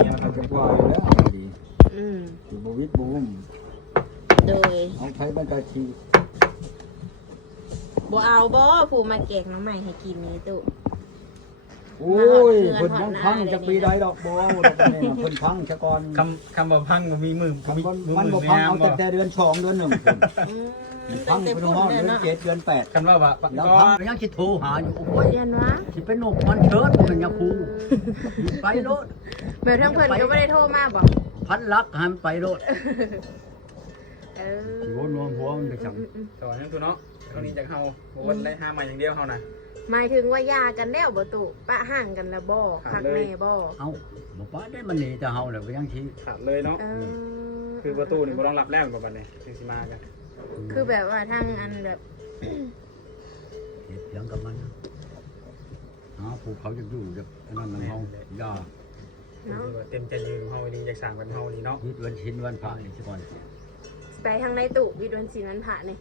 มียนะครับ จะว่าอยู่แล้วดีอยู่บวิดบูม โดย เอาไทยบรรดาชี บ่เอาบ่ผู้มาแกงน้องใหม่ให้กินนี่ตุ โอ้ยเพิ่นยังพังจะปีใดดอกบ่เอาดอกนี่เพิ่นพังซะก่อน คำว่าพังมีมือ มันบ่พังเอาแต่เดือน2เดือน1พุ่น ตั้ พั ง ง แต่ เพิ่น พุ่น ฮอด เลย เดือน เนาะ 7เดือน8 คันว่าว่า แล้ว ก็ พังยังสิโทรหาอยู่โอ้ย ยันวะ สิเป็นนกมันเชิดมันยังคูไปโลด แบบทั้งเพิ่นก็บ่ได้โทรมาบ่ พันลักหันไปโลด เออ สิโวนหัวมันไปจัง ต่อยังตัวเนาะเท่านี้จากเฮาวันได้5มาอย่างเดียวเฮานะ หมายถึงว่าหย่ากันแล้วบ่ตุปะห่างกันแล้วบ่คักแม่บ่ เอ้าบ่ปาได้มันหนีแต่เฮาแล้วก็ยังสิ ขาดเลยเนาะ เออ คือประตูนี่บ่ต้องรับแล้วบัดนี้ถึงสิมากัน คือแบบว่าทางอันแบบ เฮ็ดหยังกับมันหาผู้เขาจะอยู่จะนั่นนำเฮาย่า เนาะ เต็มใจยืนเฮานี่อยากสร้างเป็นเฮานี่เนาะ ยึดวันชินวันพระนี่สิก่อน ไปทางในตุวิดวันศีลวันพระนี่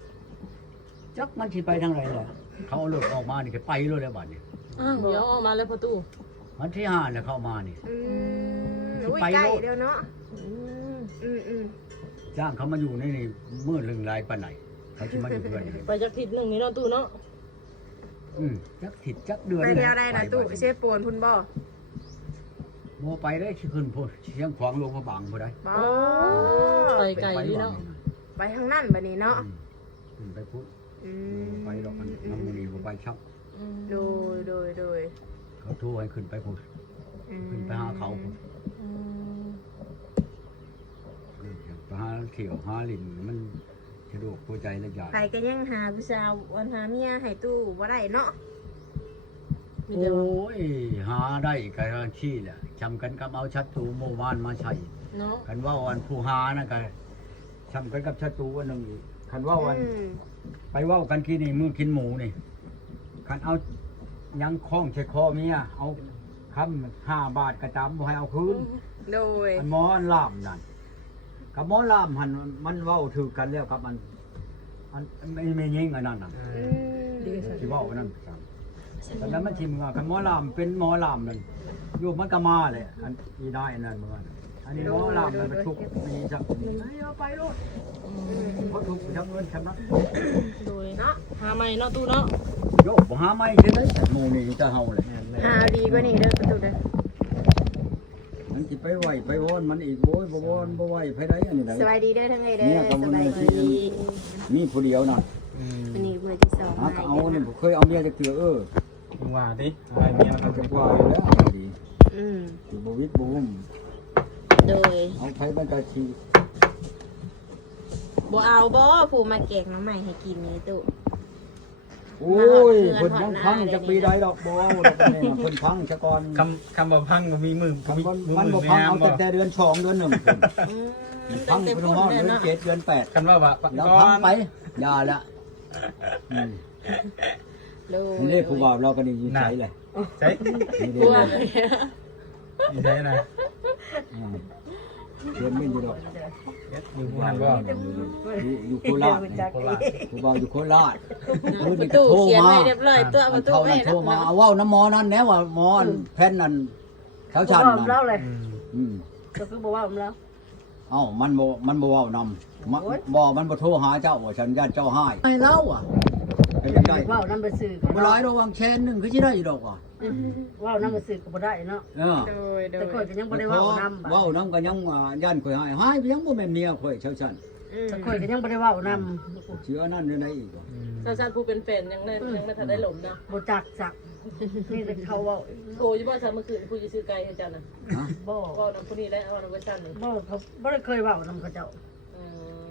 จักมันสิไปทางไหนล่ะเขาเอารถออกมานี่ก็ไปเลยแล้วบัดนี้ เดี๋ยวออกมาแล้วประตู วันที่5แล้วเข้ามานี่ อุ้ยใกล้เดียวเนาะอืม จ้างเขามาอยู่ในนี่มื้อลึงหลายปานไหนเขาสิมาอยู่เพื่อนนี่ ไปจากทิศหนึ่งนี่เนาะตู้เนาะ จักถิดจักเดือน ไปเที่ยวได้นะตุเชฟโปนพุ่นบ่ บ่ไปได้สิขึ้นพุ่นเชียงขวางหลวงพระบางพุ่นได้ บ่ ไปไกลนี่เนาะ ไปทางนั้นบัดนี้เนาะ ขึ้นไปพุ่นไปดอกมันน้ำมันนี่บ่ไปชัก โดย เขาโทรให้ขึ้นไปพุ่นขึ้นไปหาเขาพุ่นไปหาเที่ยวหาลิ้นมันสะดวกหัวใจและยาก ใครก็ยังหาผู้สาววันหาเมียให้ตู้บ่ได้เนาะ มี โอ้ แต่ว่า ยหาได้กันชี้แหละจำกันกับเอาชัดตูโมวานมาใช้ เนาะ คันว่าวันผู้หานะกันจำกันกับชัดตูวันหนึ่งอีกคันว่าวันไปเว่ากันกินนี่มือกินหมูนี่คันเอายังคล้องใช้คอเมียเอาคำ5 บาทกระจำบ่ให้เอาคืน โดย อันหมออันล่ามนั่นกับหมอล่ามหันมันเว้าถือกันแล้วครับอันไม่ยิงอันนั้นน่ะที่เว้าอันนั้นแต่นั้นมันทิมว่าคันหมอล่ามเป็นหมอล่ามนั่นอยู่มันก็มาเลยอันอีได้อันนั้นเหมือนกันอันนี้หมอล่ามมันทุกมีจักเอาไปโลดเพราะถูกจับเงินชำระ โดย เนาะ หาใหม่เนาะตู้เนาะ โยกบ่หาไม่ใช่ไหมแต่หมูนี่จะเฮาเลย หาดีกว่านี้เด้อประตูเด้อ มันสิไปไหวไปวอนมันอีกโว้ยบ่วอนบ่ไหวไปได้อันนี้ได้ สบายดีเด้อทั้งไงเด้อ เนี่ยก็ ส มัน บาย ที่ ดี มีผู้เดียวน่ะ อันนี้มื้อที่2 หาก็เอานี่บ่เคยเอาเมียจักเทื่อว่าดิอะไรเมียนะครับ จะว่าอยู่แล้วดี อยู่บวิดบูม โดย เอาไทยบรรดาชี บ่เอาบ่ผู้มาแกงน้องใหม่ให้กินนี่ตุ โอ้ยเพิ่นยังพังจะปีใดดอกบ่เอาดอกนี่เพิ่นพังซะก่อน คำว่าพังมีมือ มันบ่พังเอาแต่เดือน2เดือน1พุ่นพั ตั้ ง งแต่ เพิ่น พุ่น ฮอด เลย เดือน เนาะ 7เดือน8 คันว่าว่า แล้วพังไปอย่าละอืม โดย นี่ผู้บ่าวเราก็ได้ยินใจเลย ใช่ นี่ กลัว ใช่นะ เดือนไม่อยู่ดอก อยู่ผู้หันว่า อยู่โคราชผู้บ่าวอยู่โคราช ประตูเขียนไว้เรียบร้อยตัวประตู เท่า ไว้ นั้นโทร เนาะ มาเอาเว้าน้ำหมอนั่นแน่ว่าหมอแผ่นนั่นเช้าชัน เล่า นั่น เลย อืม ก็คือบอกว่าผมแล้ว เอ้ามันบ่เว้านำบ่มันบ่โทรหาเจ้าว่าฉันญาติเจ้าให้ให้เล่าอ่ะเป็นจังได๋ ว่าวน้ำไปซื้อ บ่หลายดอกวางแชนนึงคือสิได้อยู่ดอกอ่ะ ว่าวน้ำไปซื้อก็บ่ได้เนาะ เออ โดย แต่ก่อนก็ยังบ่ได้ว่าวน้ำ เว้าน้ำก็ยังย่านข่อยให้ไปยังบ่แม่นเมียข่อยเช้าชัน แต่ก่อนก็ยังบ่ได้ว่าวน้ เชื่อนั่นอยู่ไหนอีกวะ ำชาชาติผู้เป็นแฟนยังไม่ทันได้หลมนะบ่จักจักนี่เป็นเขาว่าโกยบ่ซะเมื่อคืนผู้ซื้อไก่ให้เจ้าน่ะ ฮะ บ่ว่าวน้ำผู้นี้ได้ว่าวน้ำเวอร์ชันนี่บ่เขาบ่ได้เคยว่าวน้ำเขาเจ้า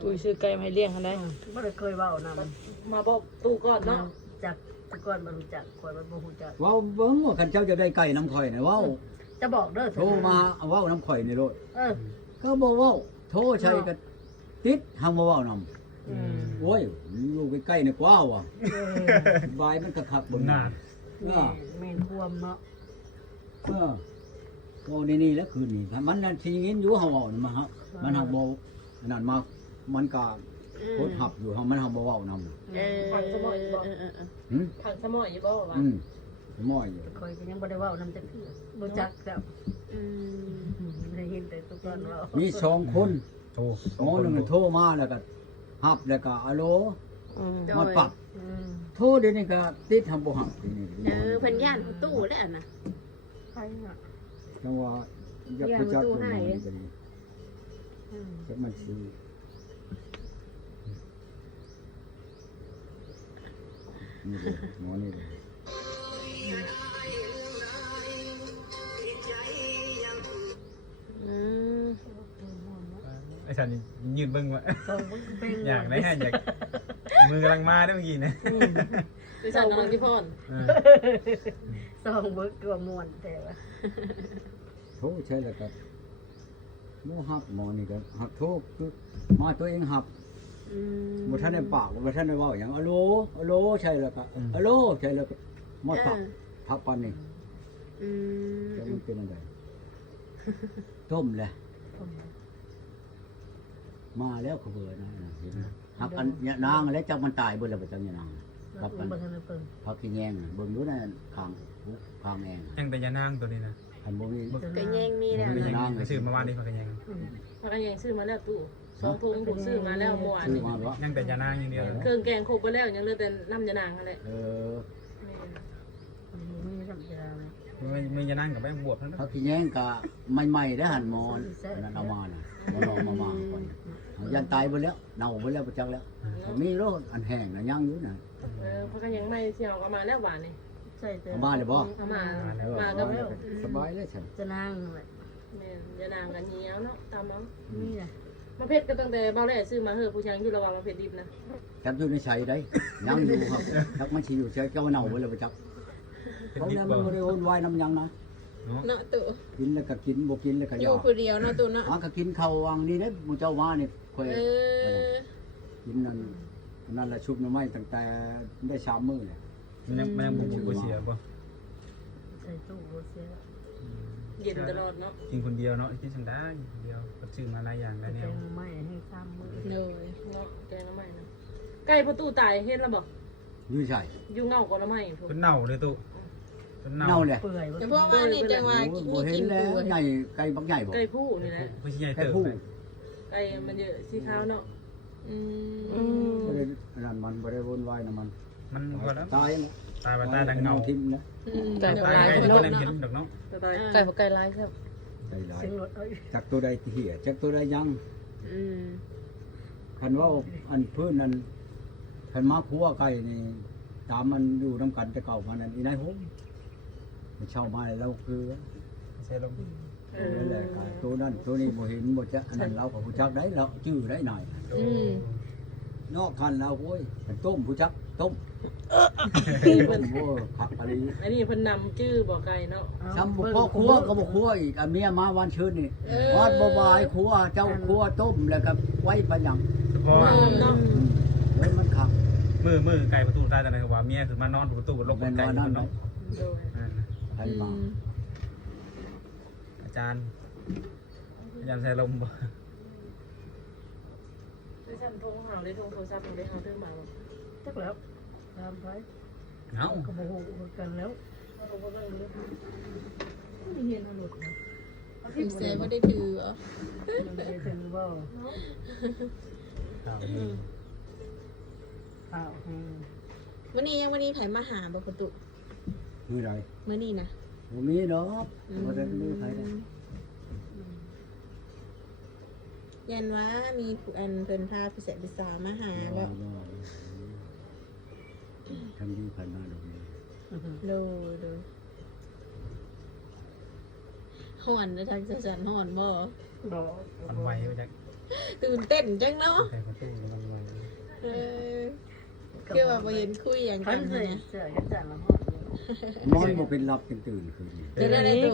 ตู้ซื้อไก่มาให้เลี้ยงกันได้ บ่ได้เคยว่าวน้ำมาบอกตู้ก่อนเนาะจักแต่ก่อนบ่รู้จักก่อนมันบ่ฮู้จัก เว้าเบิ่งว่าคันเจ้าจะได้ไก่น้ำข่อยน่ะเว้า จะบอกเด้อ โทรมาเอาเว้าน้ำข่อยนี่โลด ก็ ก็บ่เว้าโทรใช้ก็ติดหังบ่เว้านำโอ้ยอยู่ใกล้ๆนี่กว่าว่ะบายมันก็คัก บนหน้า แม่นความเนาะ เออก็นี่แหล้วคืนนี้มันนั่นสิยินอยู่เฮาเว้านั่นมาฮะมันหักบ่นั่นมามันก็โคตรหับอยู่เฮามันหักบ่เว้านำ ผังสมอยบ่ หึ ผังสมอยบ่ว่า ม้อยอยู่ คอยก็ยังบ่ได้เว้านำจักเทื่อบ่จักแล้วได้ มี2คน โทร หมอหนึงโทรมาแล้วก็ฮับแล้วก็อะโหลมาปรับโทรเดี๋ยวนี้ก็ติดทำบ่ฮับนี่ เพิ่นย่านตู้แล้วนะใครน่ะ จังว่าอยากไปจัดมันก็ดีจักมันสินี่เลยหมอนี่เลย ไอ้ฉันยืนเบิ่งว่าอยากได้ฮะอยากมือกำลังมาได้เมื่อกี้นะ ดิฉันกำลังที่พ่น ซองเบิกตัวม่วนแต่ว่า โทรใช่แล้วก็หมอฮับหมอนี่ก็ฮับโทรคือมาตัวเองฮับบ่ทันได้ปากบ่ทันได้เว้าหยังอะโหลอะโหลใช่แล้วก็อะโหลใช่แล้วก็มาทับปานนี้จะมันเป็นจังไดต้มแหละมาแล้วก็เบื่อนะเห็นฮับอันเนี่ยนางแล้วจักมันตายเบิดแล้วบ่จังเนี่ยนางกับมันพักขี้แยงน่ะเบิ่งดูนะข้างแอง ยังแต่ยานางตัวนี้นะ อันบ่มี ก็แยงมีแล้ว มันยัง นะ ไปซื้อมาบ้านนี่มันก็ยัง พากันยังซื้อมาแล้วตู้2ถุงผมซื้อมาแล้วเมื่อวาน ซื้อ นี้ มาบ่ ยังแต่ยานางอย่างเดียว เครื่องแกงครบไปแล้วยังเหลือแต่น้ำยานางนั่นแหละ มียานางกับแม่บวบทั้งนั้น พักขี้แยงก็ใหม่ๆได้หั่นหมอนนั่นเอามาน่ะบ่ลองมาก่อนยันตายเบิดแล้วเน่าเบิดแล้วบ่จักแล้วมีโรคอันแห้งน่ะยังอยู่น่ะ พากันยังไม่เที่ยวเอามาแล้วหวานนี่ ใช่แต่ เอามาเลยบ่ เอามาก็ สบายเลยฉัน จะนั่งเลย แม่ยานางกันเหนียวเนาะตามน้ นี่น่ะ ำมาเพชรก็ตั้งแต่เบาแรกซื้อมาเฮ้อผู้ชายอยู่ระหว่างมาเพชรดิบนะ จับอยู่ในใช้ได้ยังอยู่ครับจักมันสิอยู่ใช้เจ้าเน่าเบิดแล้วบ่จักเขาเนี่ยมันบ่ได้วุ่นวายนำหยังนะ เนาะตู่ กินแล้วก็กินบ่กินแล้วก็ อ อยา ยู่ผู้เดียวเนาะตู่เนาะ ก็กินข้าววังนี่เด้หมู่เจ้าว่านี่ค่อย เออ กินนั่นแหละชุบหน่อไม้ตั้งแต่ได้3มื้อเลย มันยังบุกเสียบ่ ใส่ตู้เสีย เย็นตลอดเนาะ กินคนเดียวเนาะที่ฉันได้คนเดียวก็ซื้อมาหลายอย่างหลายแน แก ว งไม่ให้ซ้ำมือ เลย เนาะแกงน้ำไม้นะไก่ประตูตายเห็นแล้วบอก อยู่ใช่ อยู่เงากับน้ำไม้ถูก เป็นเน่าเลยตู้เป็นเน่า เน่าแหละ เปื่อย แต่เพราะว่านี่จังว่า บ่เห็ กิ น น แล้ว ปู ใหญ่ไก่บักใหญ่บ่ ไก่ผู้นี่แหละ ผู้ใหญ่ ไก่ เติบ ผู้ ไก่มันเยอะสีขาวเนาะ อืม บ่ได้นั่นมันบ่ได้วนวายนะมัน มันก็แล้ว ตายแล้ว ตายไปตายดังเงา ทิ่มนะ ไก่ ตาย ลาย ไก่ เพิ่น ก็ เนาะ ยังเห็นดอกเนาะ ไก่บ่ไก่ลายครับ ใจร้าย เสียงรถเอ้ย จักตัวใดเหี้ยจักตัวใดยัง อืม คันว่าอันพื้นนั้นคันมาคั่วไก่นี่ตามมันอยู่นํกันแต่เก่ามันนั่นอีนายโหมเช่ามาแล้วคือ ใช่ลง นั่นแหละก็ตัวนั้นตัวนี้บ่เห็นบ่จักอันนั้นเราก็ผู้จักได้เราชื่อได้หน่อย อืม นอกคันเราโอ้ยต้มผู้จักต้มต้มโอ้ขักอะไร อันนี้เพิ่นนำชื่อบ่อไก่เนาะ ซ้ำพ่อครัวก็บ่ครัวอีกเมียมาวันชื่นนี่วัดบ่บายครัวเจ้าครัวต้มแล้วก็ไว้ปะหยัง เฉพาะ เนาะ เว้ยมันขัก มือไก่ประตูตายแต่ไหนว่าเมียคือมานอนประตูลบ แม่น ไก่ ว่านั่น เนาะ โดย ใครมา อาจารย์ใส่ลมบ่ ดิฉันโทรหาได้โทรศัพท์ได้หาเธอมาบ่ จักแล้วทำไป เอ้า ก็โมโหกันแล้ว เราลงบ่เบิ่งเลย ไม่เห็นหลุดนะ เสียบ่ได้ถือเหรอ มันจะถึงบ่ ครับ ข้าวแห้ง วันนี้ยังวันนี้ไผมาหาบ่ประตู คือไร มื้อนี้นะ บ่มีดอกบ่ได้มีใครได้ ยันว่ามีผู้อันเพิ่นพาพิเศษพิสามาหาแล้ว ทำดีผ่านมาดอกนี้ โลโลห่อนนะทางสันห่อนบ่ ดอก มันไวไปจัก ตื่นเต้นจังเนาะ ไก่ประตูมันไว เออคือว่าบ่เห็นคุยหยัง พั กัน น ใส่ นะ เสื้อกันจังละหอด นอนบ่เป็นหลับเป็นตื่นคืนนี้ จะได้ได้ดู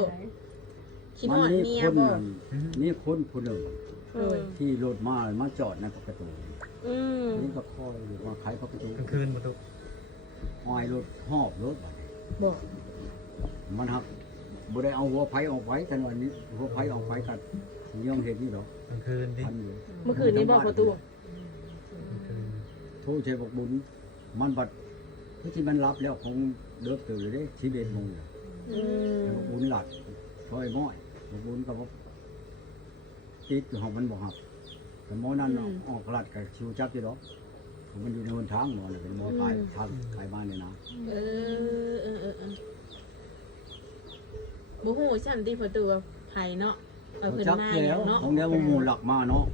คิดฮอด มี เมีย คน บ่ นี่คนผู้หนึ่ง โดย ที่รถมาจอดในประตู อืม นี่ก็คอยอยู่มาขายประตู กลางคืนประตู หอยรถหอบรถ บ่ มันหักบ่ได้เอาหัวไผออกไปแต่วันนี้หัวไผออกไปกันยังเห็นนี่หรอก กลางคืนดิ ทันอยู่ เมื่อคืนนี้บอกประตู กลางคืน โทษเชยบอกบุญมันบัดที่มันรับแล้วคงเลิกตื่นเลยเด้ชีเบนโมงเนี่ย อืม บอกบุญหลัดคอยม้อยบอกบุญก็บอก ติดอยู่ห้องมันบ่หับแต่หมอนั้นออกลัดกับชิวจับอยู่ดอกมันอยู่ในหนทางหมอเลยเป็นหมอตายทางไกลบ้านเลยนะ บ่ฮู้ซ้ํที่ประตูว่าไผเนาะเอาเพิ่น จัก มา แล้ แล้ว วเนาะ ของเดียวหมู่หลักมาเนาะ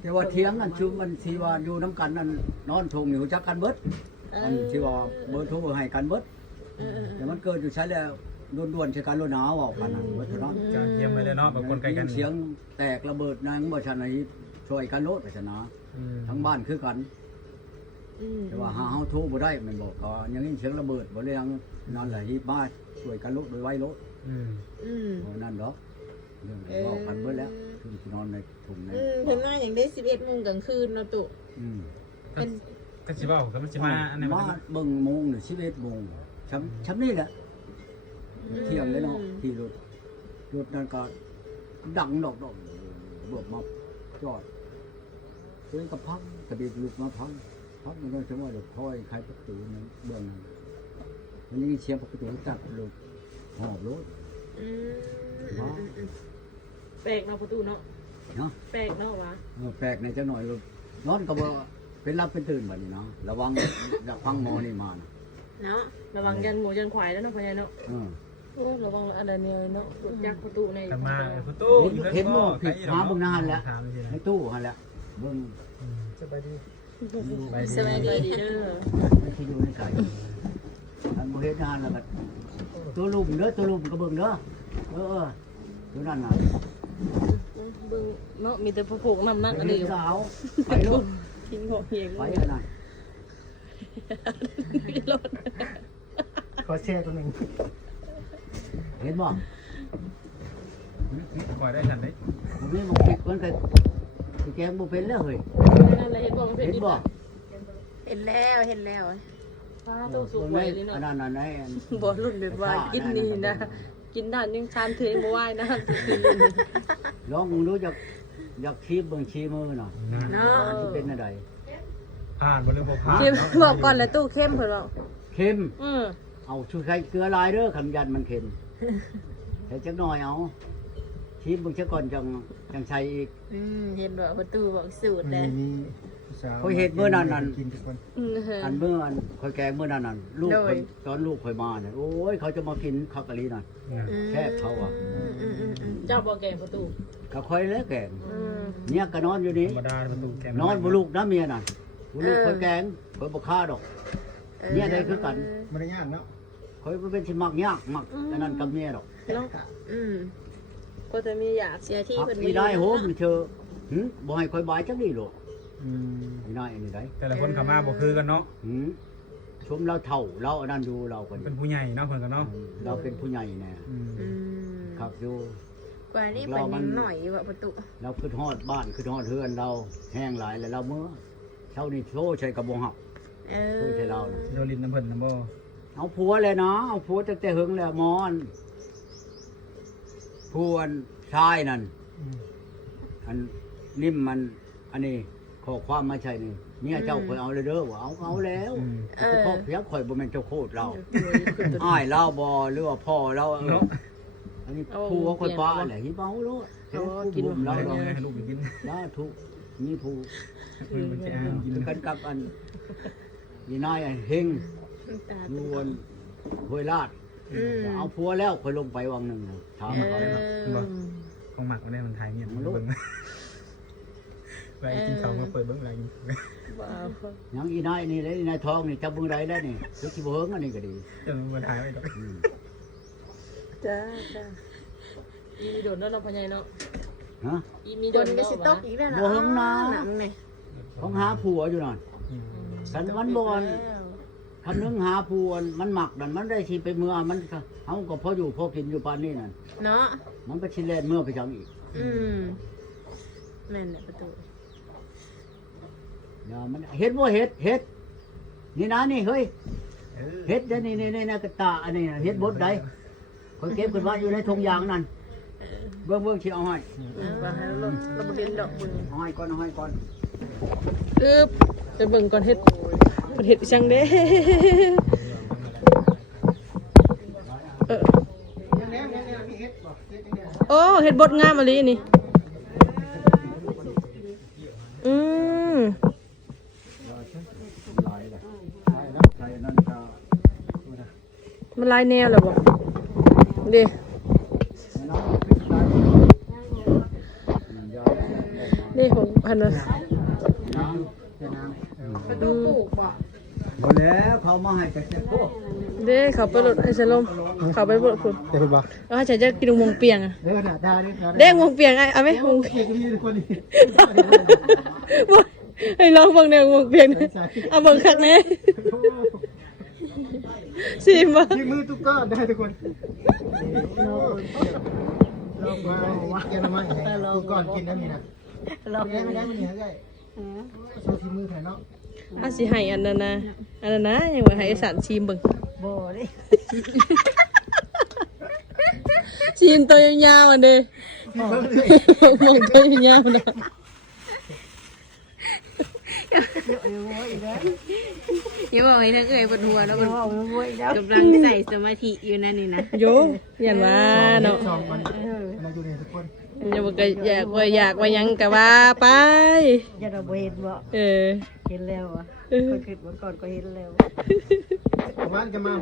แต่ว่าเถียงกันชื่อมันสิว่าอยู่น้ำกันนั่นนอนทงอยู่จักกันเบิดอันที่ว่าเบิดโทรให้กันเบิดแต่มันเกิดอยู่ใช้แล้วด่วนๆใช้การรถหนาวออกกันนั่นเบิดเท่านั้น จะเทียมไปเลยเนาะบางคนใกล้กัน เสียงแตกระเบิดนางบ่ชันให้ช่วยกันโลดไปชนะทั้งบ้านคือกันแต่ว่าหาเฮาโทรบ่ได้มันบอกก็ยังยินเสียงระเบิดบ่เรื่องนั่นแหละที่บ้านช่วยกันโลดโดยไว้โลดนั่นดอกเรื่องบอกกันเบิดแล้วคือนอนในถุงนั้น เพิ่นมาอย่างได้11 โมงกลางคืนเนาะตุเป็น ก็สิเว้าก็มันสิมาอันนั้น มาเบิ่งโมงหรือ11 โมงช้ำนี่แหละเที่ยงเลยเนาะที่รถนั่นก็ดังดอกเบิกมาจอดเพิ่นก็พังกระดิกลุกมาพังมันก็จะว่าเดี๋ยวคอยใครประตูนั้นเบื้องนั้นมันยังเสียงประตูจับรถหอบรถ แปลกเนาะประตูเนาะ เนาะ แปลกเนาะวะ แปลกในจังหน่อยนอนก็บ่เป็นรับเป็นตื่นบัดนี้เนาะระวังอยากฟังหมอนี่มานะ เนาะ ระวังยันหมูยันควายแล้วเนาะพ่อใหญ่เนาะ โอ้ระวังอะไรเนี่ยเนาะ รถจักรประตูใน กันมาประตู เห็นบ่ผิดหาเบิ่งนานแล้วในตู้หั่นแหละเบิ่ง สบายดี สวัสดี เด้อ ไม่ใช่อยู่ในไก่อันบ่เฮ็ดงานแล้วก็ตัวลุมเด้อตัวลุมก็เบิ่งเด้อตัวนั้นน่ะ เบิ่งเนาะมีแต่พวกน้ำหนักอันนี้ สาวไปลูก กินหัวเพียง ไปอันนั้น รถ ขอแชร์ตัวนึง เห็นบ่ คอยได้ทันได้ ผมนี่บ่ผิดมันก็แกงบ่เป็นแล้วเฮ้ย นั่นแหละเห็นบ่มันเป็น เห็นบ่ เห็นแล้ว ฟ้าตัวสูง ตรง ไว้ นี้ นี่เนาะ อันนั้น บ่รุ่นแบบว่ากินนี่นะกินด้านยังชานเทบ่ไหวนะ ลองดูอยากชีบเบิ่งชีมือหน่อย เนาะ สิเป็นอะไร ผ่านบ่เรื่องบ่ผ่าน เข้มบอกก่อนแล้วตู้เข้มเพิ่นบอก เค็ม อือ เอาชูไข่เกลือลายเด้อคำยันมันเค็มแต่จักหน่อยเอาชีบเบิ่งซะก่อนจังใส่อีก เห็นบ่ประตูบอกสูตรแล้ว เขาเฮ็ดมื้อนั้นนั่น อือ อันเมื่ออันคอยแกงเมื่อนั้นนั่นลูกคนตอนลูกคอยมาเนี่ยโอ้ยเขาจะมากินข้าวกะลีนั่นแค่เขาอ่ะ เจ้าบ่แกงประตู ก็คอยแล้วแกงเนี่ยก็นอนอยู่นี่ ธรรมดาประตูแก นอนบ่ลูกนะเมียนั่นบ่ลูกคอยแกงคอยบ่ฆ่าดอกเนี่ยได้คือกัน บ่ได้ยากเนาะ คอยบ่เป็นสิมักยากมักอันนั้นกับเมียดอก เนาะก็จะมีอยาก เสียที่ พัก เพิ่น อีได้โหมนี่เธอบ่ให้คอยบายจักดีโลดอีได้อันนี้ได้ แต่ละคนเข้ามาบ่คือกันเนาะ ชมเราเฒ่าเราอันนั้นอยู่เราคน เป็นผู้ใหญ่เนาะเพิ่นก็เนาะ เราเป็นผู้ใหญ่แน่ครับอยู่ กว่านี้เป็นยังหน่อยว่าประตู เราขึ้นฮอดบ้านขึ้นฮอดเฮือนเราแห้งหลายแล้วเราเมื่อเช้านี้โทรใช้กระบองหักโทรใช้เรานะ โยลินน้ำเพิ่นนำบ่ เอาผัวเลยนะเอาผัวตั้งแต่หึงแล้วมอนพวนชายนั่นอันนิ่มมันอันนี้ขอความมาใช่นี่เนี่ยเจ้าคอยเอาเลยเด้อว่าเอาแล้วแต่พ่อเพียงคอยบ่แม่นเจ้าโคตรเราอ้ายเราบ่หรือว่าพ่อเราอันนี้ผัวคนป้าแหละฮิเมาโลดกินเรา เอาให้ลูกไปกิน ได้ทุกมีผู้ เพิ่นบ่สิอ่านกิน กันกับอันนี่นายเฮงนวลห้วยลาดเอาผัวแล้วคอยลงไปวังหนึ่งถามเขา บ่ของหมักเอาได้มันถ่ายเงียบเบิ่งไปกินข้าวมาเปิดเบิ่งอะไรกิน ว้าว ยังอีนายนี่เลยนายทองนี่จับมือไรได้นี่คือที่เบิ้งอันนี้ก็ดี จะมาถ่ายไว้ดอก จ้า อีมีโดนเนาะเนาะพ่อใหญ่เนาะ ฮะ อีมี โด โด น น ก็ เนาะ สิตกอีกแล้ว บ่เฮิงนะ หนังนี่ ของหาผัวอยู่นั่นสันวันบอนคำนึงหาผัวมันหมักนั่นมันได้ชีไปเมื่อมันเขาก็พออยู่พอกินอยู่ปานนี้นั่น เนาะ มันก็ชิเลนเมื่อไปจังอีก แม่นแหละประตู อย่ามันเฮ็ดบ่เฮ็ดนี่นะนี่เฮ้ยเฮ็ดได้นี่กระตาอันนี้เฮ็ดบดได้คนเก็บกันว่าอยู่ในธงยางนั่นเบิ่งสิเอาให้ ว่าให้เราบ่เห็นดอกมึง เอาให้ก่อน จะเบิ่งก่อนเฮ็ดเฮ็ดจังเด้โอ้เฮ็ดบดงามอะลีนี่ อืม หลายเลยใช่แล้วใส่นั่นก็ มันลายแนวแล้วบ่ดิ น้ำพริกไทยยา นี่ของพันธุ์ ประตูปลูกบ่ หมดแล้วเขามาให้แต่พวก เด้เขาไปรถไอ้สลมเขาไปรถคุณ เดี๋ยวบ่ แล้วให้ฉันจะกินวงเปียงอ่ะ เด้อน่ะได้เด้อ เด้วงเปียงไอ้เอาไหมวงเปียง มีคนนี้ ให้ลองเบิ่งแนววงเปียงนะเอาเบิ่งคักแน่ชิมบ่ ที่มือทุกก้อนได้ทุกคนลองมาแกงน้ำมันทุกก้อนกินได้มีนะลองได้มันนี่ได้โชว์ที่มือแผ่เนาะ อาสิให้อันนั้นนะยังว่าให้ไอ้สารชิมเบิ่ง บ่ได้ ชิมตัวยาวๆอันเด้มองตัวยาวๆนะ อย่าบอกให้ทั้งเอ่ยบนหัวแล้วมันกำลังใส่สมาธิอยู่นั่นนี่นะ โยยันว่าเนาะ สองมันเราอยู่นี่ทุกคน อย่าบอกก็อยากว่าหยังก็ว่าไป อย่าเราบ่เห็นบ่ เออ เห็นแล้วอ่ะคนคิดว่าก่อนก็เห็นแล้ว ประมาณกันมา